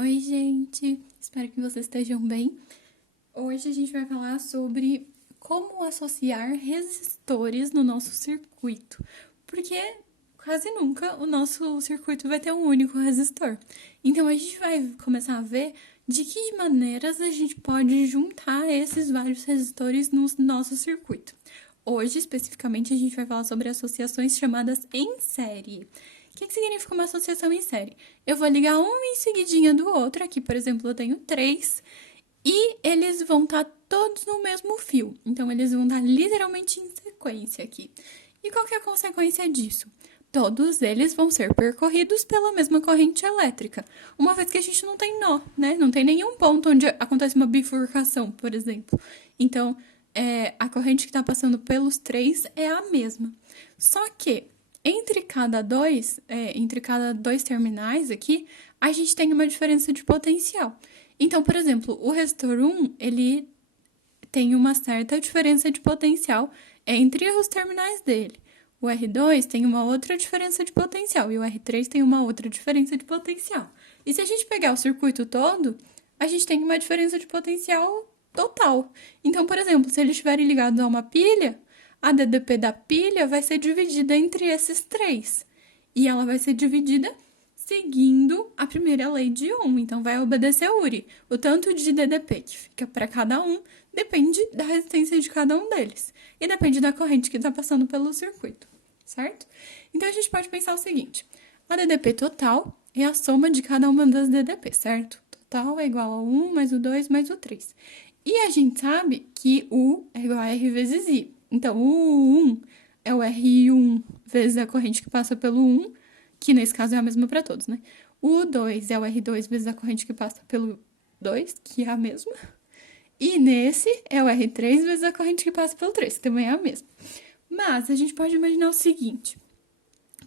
Oi, gente! Espero que vocês estejam bem. Hoje a gente vai falar sobre como associar resistores no nosso circuito, porque quase nunca o nosso circuito vai ter um único resistor. Então a gente vai começar a ver de que maneiras a gente pode juntar esses vários resistores no nosso circuito. Hoje, especificamente, a gente vai falar sobre associações chamadas em série. O que significa uma associação em série? Eu vou ligar um em seguidinha do outro. Aqui, por exemplo, eu tenho 3 e eles vão estar todos no mesmo fio. Então, eles vão estar literalmente em sequência aqui. E qual que é a consequência disso? Todos eles vão ser percorridos pela mesma corrente elétrica. Uma vez que a gente não tem nó, né? Não tem nenhum ponto onde acontece uma bifurcação, por exemplo. Então, a corrente que está passando pelos 3 é a mesma. Só que entre cada dois terminais aqui, a gente tem uma diferença de potencial. Então, por exemplo, o resistor 1, ele tem uma certa diferença de potencial entre os terminais dele. O R2 tem uma outra diferença de potencial e o R3 tem uma outra diferença de potencial. E se a gente pegar o circuito todo, a gente tem uma diferença de potencial total. Então, por exemplo, se eles estiverem ligados a uma pilha, a DDP da pilha vai ser dividida entre esses 3. E ela vai ser dividida seguindo a primeira lei de Ohm. Então, vai obedecer URI. O tanto de DDP que fica para cada um depende da resistência de cada um deles. E depende da corrente que está passando pelo circuito, certo? Então, a gente pode pensar o seguinte. A DDP total é a soma de cada uma das DDP, certo? Total é igual a 1 mais o 2 mais o 3. E a gente sabe que U é igual a R vezes I. Então, o U1 é o R1 vezes a corrente que passa pelo 1, que nesse caso é a mesma para todos, né? O 2 é o R2 vezes a corrente que passa pelo 2, que é a mesma. E nesse é o R3 vezes a corrente que passa pelo 3, que também é a mesma. Mas a gente pode imaginar o seguinte.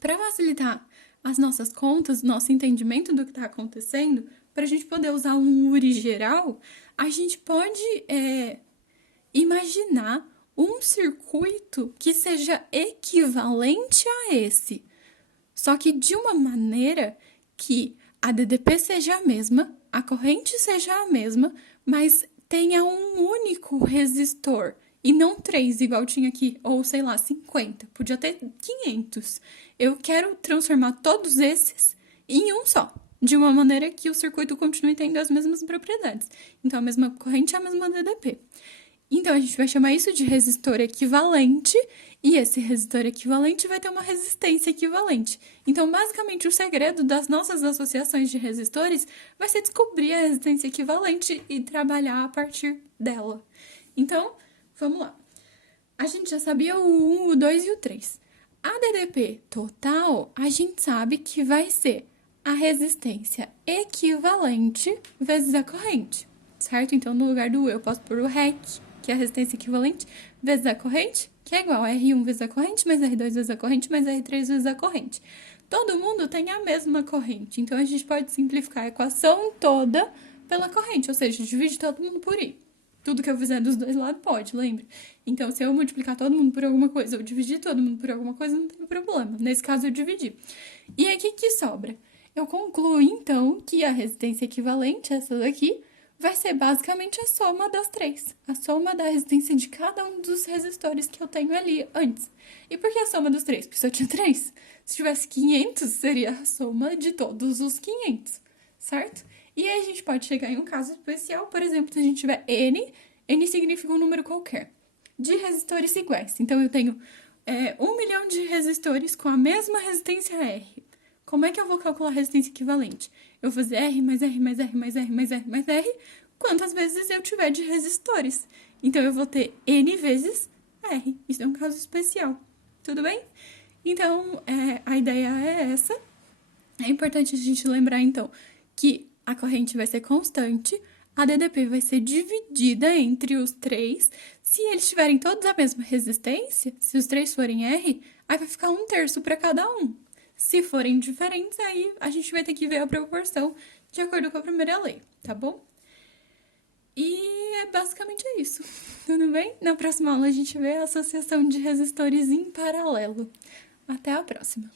Para facilitar as nossas contas, nosso entendimento do que está acontecendo, para a gente poder usar um URI geral, a gente pode imaginar um circuito que seja equivalente a esse, só que de uma maneira que a DDP seja a mesma, a corrente seja a mesma, mas tenha um único resistor e não 3, igual tinha aqui, ou sei lá, 50, podia ter 500. Eu quero transformar todos esses em um só, de uma maneira que o circuito continue tendo as mesmas propriedades. Então, a mesma corrente é a mesma DDP. Então, a gente vai chamar isso de resistor equivalente, e esse resistor equivalente vai ter uma resistência equivalente. Então, basicamente, o segredo das nossas associações de resistores vai ser descobrir a resistência equivalente e trabalhar a partir dela. Então, vamos lá. A gente já sabia o 1, o 2 e o 3. A DDP total, a gente sabe que vai ser a resistência equivalente vezes a corrente, certo? Então, no lugar do eu posso pôr o REC, que é a resistência equivalente, vezes a corrente, que é igual a R1 vezes a corrente, mais R2 vezes a corrente, mais R3 vezes a corrente. Todo mundo tem a mesma corrente, então a gente pode simplificar a equação toda pela corrente, ou seja, divide todo mundo por I. Tudo que eu fizer dos dois lados pode, lembra? Então, se eu multiplicar todo mundo por alguma coisa, ou dividir todo mundo por alguma coisa, não tem problema. Nesse caso, eu dividi. E aí, o que sobra? Eu concluo, então, que a resistência equivalente, essa daqui, vai ser basicamente a soma das 3. A soma da resistência de cada um dos resistores que eu tenho ali antes. E por que a soma dos 3? Porque só tinha 3. Se tivesse 500, seria a soma de todos os 500, certo? E aí a gente pode chegar em um caso especial, por exemplo, se a gente tiver N significa um número qualquer, de resistores iguais. Então, eu tenho 1 milhão de resistores com a mesma resistência R. Como é que eu vou calcular a resistência equivalente? Eu vou fazer R mais R mais R mais R mais R mais R quantas vezes eu tiver de resistores. Então, eu vou ter N vezes R. Isso é um caso especial. Tudo bem? Então, a ideia é essa. É importante a gente lembrar, então, que a corrente vai ser constante, a DDP vai ser dividida entre os 3. Se eles tiverem todos a mesma resistência, se os 3 forem R, aí vai ficar 1/3 para cada um. Se forem diferentes, aí a gente vai ter que ver a proporção de acordo com a primeira lei, tá bom? E basicamente isso, tudo bem? Na próxima aula a gente vê a associação de resistores em paralelo. Até a próxima!